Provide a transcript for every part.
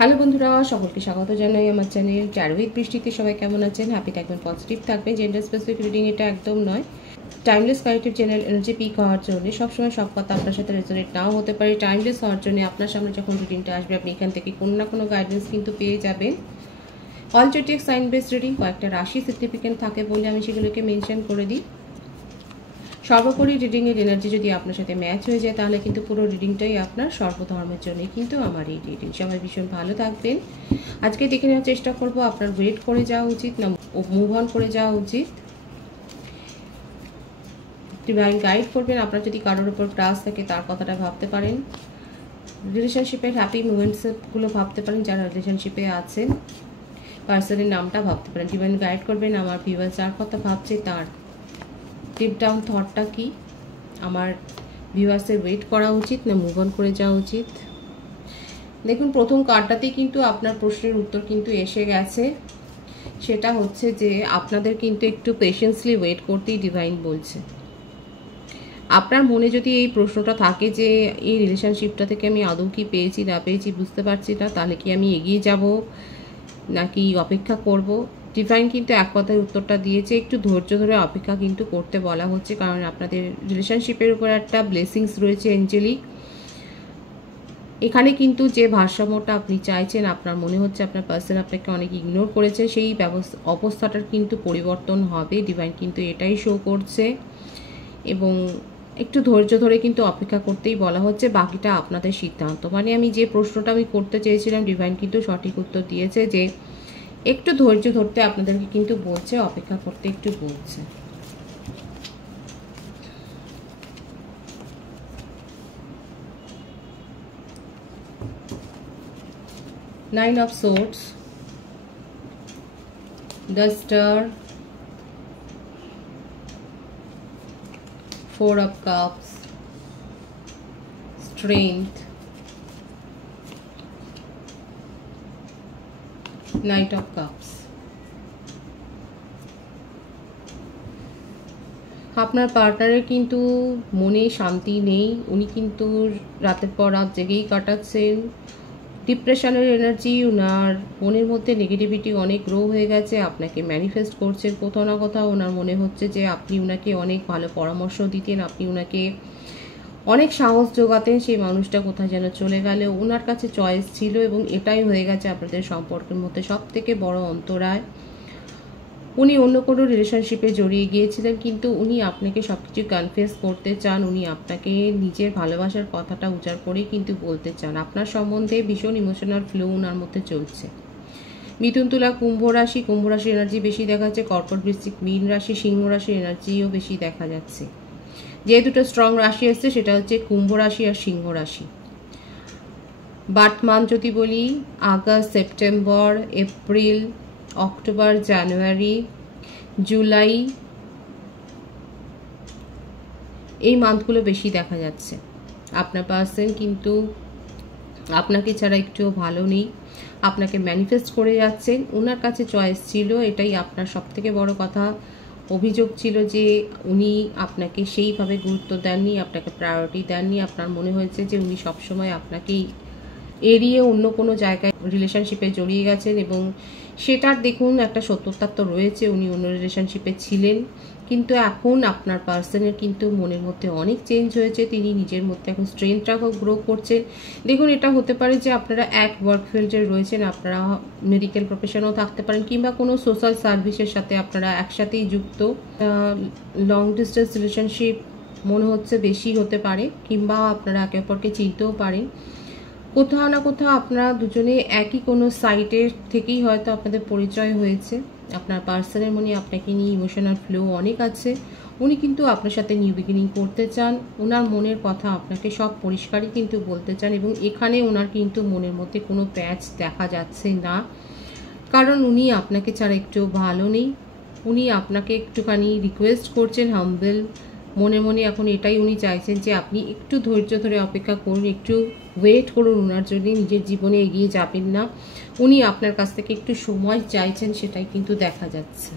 Hello বন্ধুরা, সকলকে স্বাগত জানাই আমার চ্যানেল ট্যারো উইথ বৃষ্টিতে। সবাই কেমন আছেন? হ্যাপি থাকবেন, পজিটিভ থাকবেন। জেন্ডার স্পেসিফিক রিডিং এটা একদম নয়। Timeless collective channel energy peak হওয়ার জন্য সবসময় সব কথা আপনার সাথে রেজোনেট নাও হতে পারে। টাইমলেস হওয়ার জন্য আপনার সামনে যখন রিডিংটা আসবে আপনি এখান থেকে কোনো না কোনো গাইডেন্স কিন্তু পেয়ে যাবেন। All zodiac sign based reading, কয়েকটা রাশি সিগনিফিকেন্ট থাকে বলে আমি সেগুলোকে মেনশন করে দিই। সর্বোপরি রিডিংয়ের এনার্জি যদি আপনার সাথে ম্যাচ হয়ে যায় তাহলে কিন্তু পুরো রিডিংটাই আপনার সর্বধর্মের জন্য কিন্তু আমার এই রিডিং। সবাই ভীষণ ভালো থাকবেন। আজকে দেখে নেওয়ার চেষ্টা করব আপনার ওয়েট করে যাওয়া উচিত না মুভ অন করে যাওয়া উচিত। ডিভাইন গাইড করবেন। আপনার যদি কারোর উপর ট্রাস্ট থাকে তার কথাটা ভাবতে পারেন। রিলেশনশিপের হ্যাপি মুমেন্টসগুলো ভাবতে পারেন যারা রিলেশনশিপে আছেন। পার্সনের নামটা ভাবতে পারেন। ডিভাইন গাইড করবেন আমার ভিউয়ার্স যার কথা ভাবছে তার ডিপ ডাউন থটটা কি, আমার ভিউয়ার্সের ওয়েট করা উচিত না মুভ অন করে যাওয়া উচিত। দেখুন, প্রথম কার্ডটাতেই কিন্তু আপনার প্রশ্নের উত্তর কিন্তু এসে গেছে। সেটা হচ্ছে যে আপনাদের কিন্তু একটু পেশেন্সলি ওয়েট করতেই ডিভাইন বলছে। আপনার মনে যদি এই প্রশ্নটা থাকে যে এই রিলেশনশিপটা থেকে আমি আদৌ কি পেয়েছি না পেয়েছি বুঝতে পারছি না, তাহলে কি আমি এগিয়ে যাব নাকি অপেক্ষা করব, ডিভাইন কিন্তু এক কথায় উত্তরটা দিয়েছে একটু ধৈর্য ধরে অপেক্ষা কিন্তু করতে বলা হচ্ছে। কারণ আপনাদের রিলেশনশিপের উপর একটা ব্লেসিংস রয়েছে এঞ্জেলিক। এখানে কিন্তু যে ভারসাম্যটা আপনি চাইছেন, আপনার মনে হচ্ছে আপনার পার্সন আপনাকে অনেক ইগনোর করেছে, সেই অবস্থাটার কিন্তু পরিবর্তন হবে। ডিভাইন কিন্তু এটাই শো করছে এবং একটু ধৈর্য ধরে কিন্তু অপেক্ষা করতেই বলা হচ্ছে। বাকিটা আপনাদের সিদ্ধান্ত। মানে আমি যে প্রশ্নটা আমি করতে চেয়েছিলাম ডিভাইন কিন্তু সঠিক উত্তর দিয়েছে যে একটু ধৈর্য ধরতে আপনাদেরকে কিন্তু বলছে, অপেক্ষা করতে একটু বলছে। Nine of swords, the star, four of cups, strength, night of cups. আপনার পার্টনারের কিন্তু মনে শান্তি নেই। উনি কিন্তু রাতের পর রাত জেগেই কাটাচ্ছেন। ডিপ্রেশনের এনার্জি, ওনার মনের মধ্যে নেগেটিভিটি অনেক গ্রো হয়ে গেছে। আপনাকে ম্যানিফেস্ট করছেন কোথাও না কোথাও। ওনার মনে হচ্ছে যে আপনি ওনাকে অনেক ভালো পরামর্শ দিতেন, আপনি ওনাকে অনেক সাহস যোগাতেন। সেই মানুষটা কোথায় যেন চলে গেল। ওনার কাছে চয়েস ছিল এবং এটাই হয়ে গেছে আপনাদের সম্পর্কের মধ্যে সব থেকে বড় অন্তরায়। উনি অন্য কোনো রিলেশনশিপে জড়িয়ে গিয়েছিলেন কিন্তু উনি আপনাকে সব কিছু কনফেস করতে চান। উনি আপনাকে নিজের ভালোবাসার কথাটা উজাড় করেই কিন্তু বলতে চান। আপনার সম্বন্ধে ভীষণ ইমোশনাল ফ্লো ওনার মধ্যে চলছে। মিথুন, তুলা, কুম্ভ রাশি, কুম্ভ রাশির এনার্জি বেশি দেখা যাচ্ছে। কর্কট, বৃশ্চিক, মীন রাশি, সিংহ রাশির এনার্জিও বেশি দেখা যাচ্ছে। যে দুটো স্ট্রং রাশি আসছে সেটা হচ্ছে কুম্ভ রাশি আর সিংহ রাশি। বার্থ মান্থ যদি বলি, আগস্ট, সেপ্টেম্বর, এপ্রিল, অক্টোবর, জানুয়ারি, জুলাই, এই মান্থগুলো বেশি দেখা যাচ্ছে। আপনার পার্সন কিন্তু আপনাকে ছাড়া একটুও ভালো নেই, আপনাকে ম্যানিফেস্ট করে যাচ্ছেন। ওনার কাছে চয়েস ছিল, এটাই আপনার সবথেকে বড় কথা। অভিযোগ ছিল যে উনি আপনাকে সেইভাবে গুরুত্ব দেননি, আপনাকে প্রায়োরিটি দেননি। আপনার মনে হয়েছে যে উনি সবসময় আপনাকেই এড়িয়ে অন্য কোনো জায়গায় রিলেশনশিপে জড়িয়ে গেছেন এবং সেটার দেখুন একটা সত্যতা তো রয়েছে। উনি অন্য রিলেশনশিপে ছিলেন কিন্তু এখন আপনার পার্সনের কিন্তু মনের মধ্যে অনেক চেঞ্জ হয়েছে। তিনি নিজের মধ্যে এখন স্ট্রেংথটাকেও গ্রো করছেন। দেখুন, এটা হতে পারে যে আপনারা এক ওয়ার্ক ফিল্ডে রয়েছেন, আপনারা মেডিকেল প্রফেশনেও থাকতে পারেন কিংবা কোনো সোশ্যাল সার্ভিসের সাথে আপনারা একসাথেই যুক্ত। লং ডিস্টেন্স রিলেশনশিপ মনে হচ্ছে বেশি হতে পারে কিংবা আপনারা একে অপরকে চিনতেও পারেন। কোথাও না কোথাও আপনারা দুজনে একই কোনো সাইটের থেকেই হয়তো আপনাদের পরিচয় হয়েছে। আপনার পার্সনের মনে আপনাকে নিয়ে ইমোশনাল ফ্লো অনেক আছে। উনি কিন্তু আপনার সাথে নিউ বিগিনিং করতে চান। ওনার মনের কথা আপনাকে সব পরিষ্কারই কিন্তু বলতে চান এবং এখানে ওনার কিন্তু মনের মধ্যে কোনো প্যাচ দেখা যাচ্ছে না, কারণ উনি আপনাকে ছাড়া একটু ভালো নেই। উনি আপনাকে একটুখানি রিকোয়েস্ট করছেন হাম্বল মনে মনে। এখন এটাই উনি চাইছেন যে আপনি একটু ধৈর্য ধরে অপেক্ষা করুন, একটু ওয়েট করুন। ওনার জন্য নিজের জীবনে এগিয়ে যাবেন না, উনি আপনার কাছ থেকে একটু সময় চাইছেন, সেটাই কিন্তু দেখা যাচ্ছে।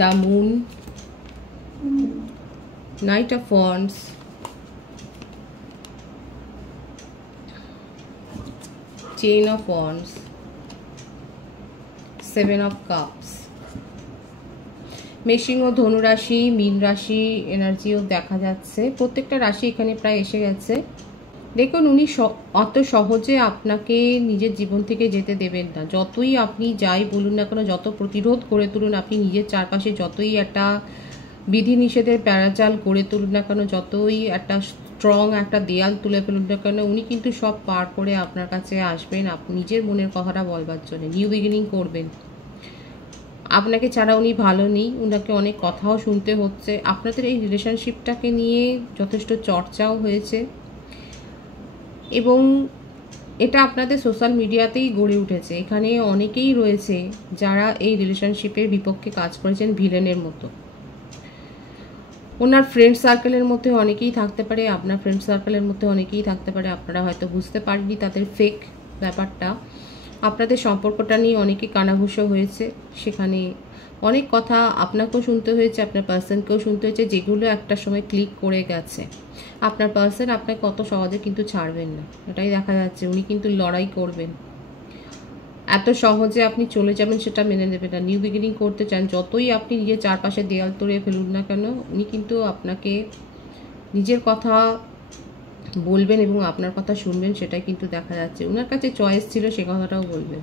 The moon, Knight of Wands, ten of wands, 7 of cups. মেষিং ও ধনুরাশি, মীন রাশি এনার্জিও দেখা যাচ্ছে। প্রত্যেকটা রাশি এখানে প্রায় এসে গেছে। দেখুন উনি অত সহজে আপনাকে নিজের জীবন থেকে যেতে দেবেন না। যতই আপনি যাই বলুন না কেন, যত প্রতিরোধ করে তুলুন, আপনি নিজের চারপাশে যতই একটা বিধিনিষেধের প্যারাজাল গড়ে তুলুন না কেন, যতই একটা স্ট্রং একটা দেয়াল তুলে ফেলুন না কেন, উনি কিন্তু সব পার করে আপনার কাছে আসবেন নিজের মনের কথাটা বলবার জন্য। নিউ বিগিনিং করবেন। আপনাকে ছাড়া উনি ভালো নেই, উনাকে অনেক কথাও শুনতে হচ্ছে। আপনাদের এই রিলেশনশিপটাকে নিয়ে যথেষ্ট চর্চাও হয়েছে এবং এটা আপনাদের সোশ্যাল মিডিয়াতেই গড়ে উঠেছে। এখানে অনেকেই রয়েছে যারা এই রিলেশনশিপের বিপক্ষে কাজ করেছেন ভিলেনের মতো। ওনার ফ্রেন্ড সার্কেলের মধ্যে অনেকেই থাকতে পারে, আপনার ফ্রেন্ড সার্কেলের মধ্যে অনেকেই থাকতে পারে। আপনারা হয়তো বুঝতে পারেননি তাদের ফেক ব্যাপারটা। আপনাদের সম্পর্কটা নিয়ে অনেকে কানাঘুষো হয়েছে, সেখানে অনেক কথা আপনাকেও শুনতে হয়েছে, আপনার পার্সনকেও শুনতে হয়েছে, যেগুলো একটা সময় ক্লিক করে গেছে। আপনার পার্সন আপনাকে কত সহজে কিন্তু ছাড়বেন না, এটাই দেখা যাচ্ছে। উনি কিন্তু লড়াই করবেন, এত সহজে আপনি চলে যাবেন সেটা মেনে নেবেন না। নিউ বিগিনিং করতে চান, যতই আপনি নিজের চারপাশে দেয়াল তরে ফেলুন না কেন, উনি কিন্তু আপনাকে নিজের কথা বলবেন এবং আপনার কথা শুনবেন, সেটাই কিন্তু দেখা যাচ্ছে। ওনার কাছে চয়েস ছিল, সে কথাটাও বলবেন,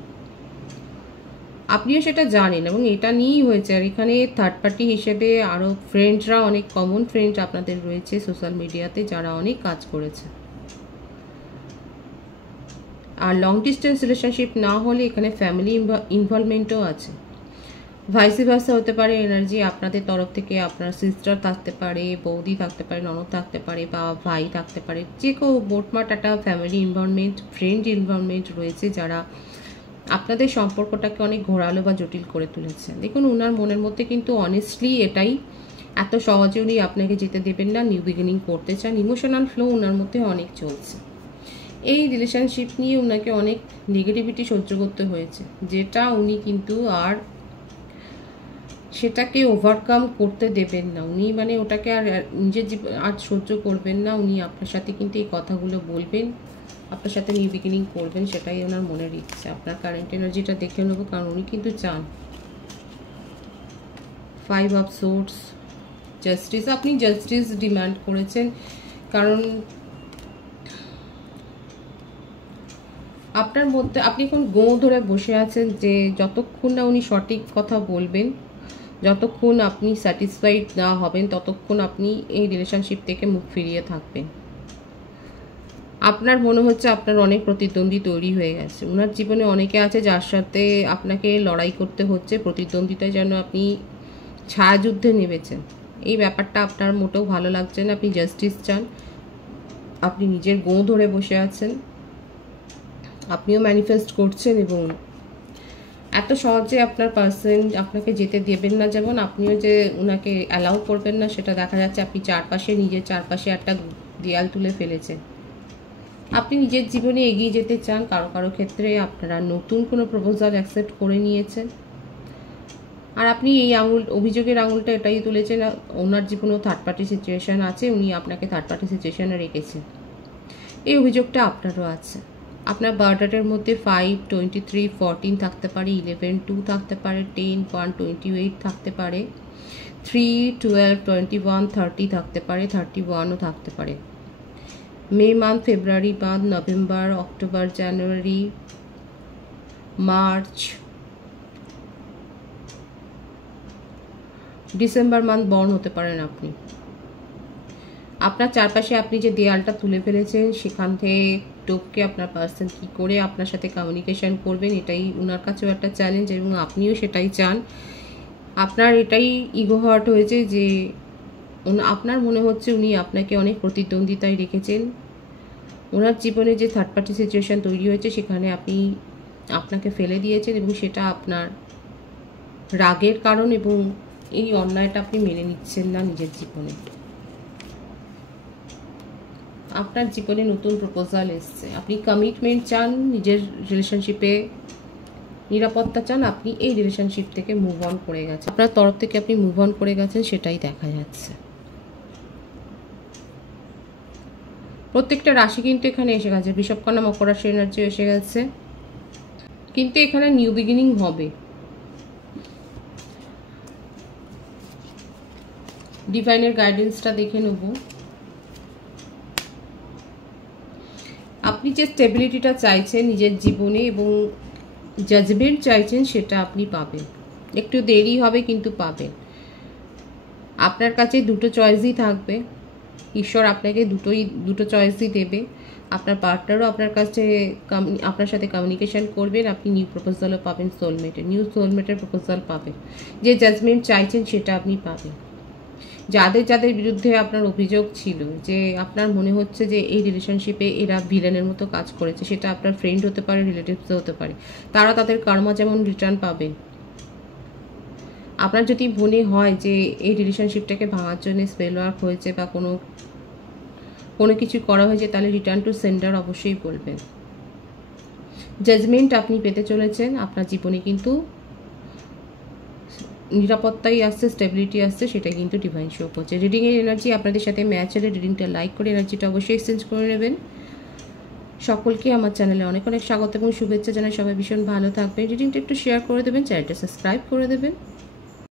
আপনিও সেটা জানেন এবং এটা নিয়েই হয়েছে। আর এখানে থার্ড পার্টি হিসেবে আরও ফ্রেন্ডরা, অনেক কমন ফ্রেন্ড আপনাদের রয়েছে সোশ্যাল মিডিয়াতে, যারা অনেক কাজ করেছে। আর লং ডিস্টেন্স রিলেশনশিপ না হলে এখানে ফ্যামিলি ইনভলভমেন্টও আছে। ভাইসি ভার্সা হতে পারে এনার্জি, আপনাদের তরফ থেকে আপনার সিস্টার থাকতে পারে, বৌদি থাকতে পারে, ননদ থাকতে পারে, বা ভাই থাকতে পারে। যে কেউ মোটমাট একটা ফ্যামিলি ইনভলভমেন্ট, ফ্রেন্ড ইনভলভমেন্ট রয়েছে, যারা আপনাদের সম্পর্কটাকে অনেক ঘোরালো বা জটিল করে তুলেছে। দেখুন ওনার মনের মধ্যে কিন্তু অনেস্টলি এটাই, এত সহজে উনি আপনাকে যেতে দেবেন না, নিউ বিগিনিং করতে চান। ইমোশনাল ফ্লো ওনার মধ্যে অনেক চলছে। এই রিলেশনশিপ নিয়ে ওনাকে অনেক নেগেটিভিটি সহ্য করতে হয়েছে, যেটা উনি কিন্তু আর সেটাকে ওভারকাম করতে দেবেন না। উনি মানে ওটাকে আর নিজের জীবন আর সহ্য করবেন না। উনি আপনার সাথে কিন্তু এই কথাগুলো বলবেন, আপনার সাথে নিউ বিগিনিং করবেন, সেটাই ওনার মনের ইচ্ছে। আপনার কারেন্ট এনার্জিটা দেখে নেবো, কারণ উনি কিন্তু চান। 5 অফ সোর্ডস, জাস্টিস। আপনি জাস্টিস ডিমান্ড করেছেন, কারণ আপনার মধ্যে আপনি এখন গো ধরে বসে আছেন যে যতক্ষণ না উনি সঠিক কথা বলবেন, যতক্ষণ আপনি স্যাটিসফাইড না হবেন, ততক্ষণ আপনি এই রিলেশনশিপ থেকে মুখ ফিরিয়ে থাকবেন। আপনার মনে হচ্ছে আপনার অনেক প্রতিদ্বন্দ্বী তৈরি হয়ে গেছে। ওনার জীবনে অনেকে আছে যার সাথে আপনাকে লড়াই করতে হচ্ছে, প্রতিদ্বন্দ্বিতায় যেন আপনি ছায়াযুদ্ধে নেমেছেন। এই ব্যাপারটা আপনার মোটেও ভালো লাগছে না। আপনি জাস্টিস চান, আপনি নিজের গো ধরে বসে আছেন, আপনিও ম্যানিফেস্ট করছেন এবং এত সহজে আপনার পার্সন আপনাকে যেতে দেবেন না। যেমন আপনিও যে ওনাকে অ্যালাউ করবেন না, সেটা দেখা যাচ্ছে। আপনি চারপাশে নিজের চারপাশে একটা দেয়াল তুলে ফেলেছেন। আপনি নিজের জীবনে এগিয়ে যেতে চান। কারো কারো ক্ষেত্রে আপনারা নতুন কোনো প্রপোজাল অ্যাকসেপ্ট করে নিয়েছেন। আর আপনি এই অভিযোগের আঙুলটা এটাই তুলেছেন, ওনার জীবনেও থার্ড পার্টি সিচুয়েশান আছে, উনি আপনাকে থার্ড পার্টি সিচুয়েশানে রেখেছেন। এই অভিযোগটা আপনারও আছে। আপনার বার্থডেটের মধ্যে 5, 23, 14 থাকতে পারে, 11, 2 থাকতে পারে, 10, 1, 28 থাকতে পারে, 3, 12, 21, 30 থাকতে পারে, 31ও থাকতে পারে। May month, February month, November, October, January, March, December month born হতে পারেন আপনি। আপনার চারপাশে আপনি যে দেয়ালটা তুলে ফেলেছেন, সেখান থেকে টপকে আপনার পার্সন কী করে আপনার সাথে কমিউনিকেশন করবেন, এটাই ওনার কাছেও একটা চ্যালেঞ্জ এবং আপনিও সেটাই চান। আপনার এটাই ইগো হার্ট হয়েছে যে আপনার মনে হচ্ছে উনি আপনাকে অনেক প্রতিদ্বন্দ্বিতায় রেখেছেন। ওনার জীবনে যে থার্ড পার্টি সিচুয়েশান তৈরি হয়েছে, সেখানে আপনি আপনাকে ফেলে দিয়েছেন এবং সেটা আপনার রাগের কারণ এবং এই অন্যায়টা আপনি মেনে নিচ্ছেন না নিজের জীবনে। আপনার জীবনে নতুন প্রপোজাল এসছে, আপনি কমিটমেন্ট চান, নিজের রিলেশনশিপে নিরাপত্তা চান, আপনি এই রিলেশনশিপ থেকে মুভ অন করে গেছেন। আপনার তরফ থেকে আপনি মুভ অন করে গেছেন, সেটাই দেখা যাচ্ছে। প্রত্যেকটা রাশি কিন্তু এখানে এসে গেছে। বৃষভ, কন্যা, মকর রাশি এনার্জি এসে গেছে। কিন্তু এখানে নিউ বিগিনিং হবে। ডিভাইনের গাইডেন্সটা দেখে নেব। আপনি যে স্টেবিলিটিটা চাইছেন নিজের জীবনে এবং জাজমেন্ট চাইছেন সেটা আপনি পাবেন। একটু দেরি হবে কিন্তু পাবেন। আপনার কাছে দুটো চয়েসই থাকবে, ঈশ্বর আপনাকে দুটো চয়েসই দেবে। আপনার পার্টনারও আপনার কাছে আপনার সাথে কমিউনিকেশন করবেন, আপনি নিউ প্রপোজালও পাবেন, নিউ সোলমেটের প্রপোজাল পাবেন। যে জাজমেন্ট চাইছেন সেটা আপনি পাবেন। যাদের বিরুদ্ধে আপনার অভিযোগ ছিল যে আপনার মনে হচ্ছে যে এই রিলেশনশিপে এরা ভিলেনের মতো কাজ করেছে, সেটা আপনার ফ্রেন্ড হতে পারে, রিলেটিভসও হতে পারে, তারা তাদের কর্ম যেমন রিটার্ন পাবেন। আপনার যদি মনে হয় যে এই রিলেশনশিপটাকে ভাঙার জন্য স্পেল ওয়ার্ক হয়েছে বা কোনো কিছু করা হয়েছে, তাহলে রিটার্ন টু সেন্ডার অবশ্যই বলবেন। জাজমেন্ট আপনি পেতে চলেছেন। আপনার জীবনে কিন্তু নিরাপত্তাই আসছে, স্টেবিলিটি আসছে, সেটা কিন্তু ডিভাইন শো করছে। রিডিংয়ের এনার্জি আপনাদের সাথে ম্যাচ হলে রিডিংটা লাইক করে এনার্জিটা অবশ্যই এক্সচেঞ্জ করে নেবেন। সকলকে আমার চ্যানেলে অনেক অনেক স্বাগত এবং শুভেচ্ছা জানাই। সবাই ভীষণ ভালো থাকবেন। রিডিংটা একটু শেয়ার করে দেবেন, চ্যানেলটা সাবস্ক্রাইব করে দেবেন।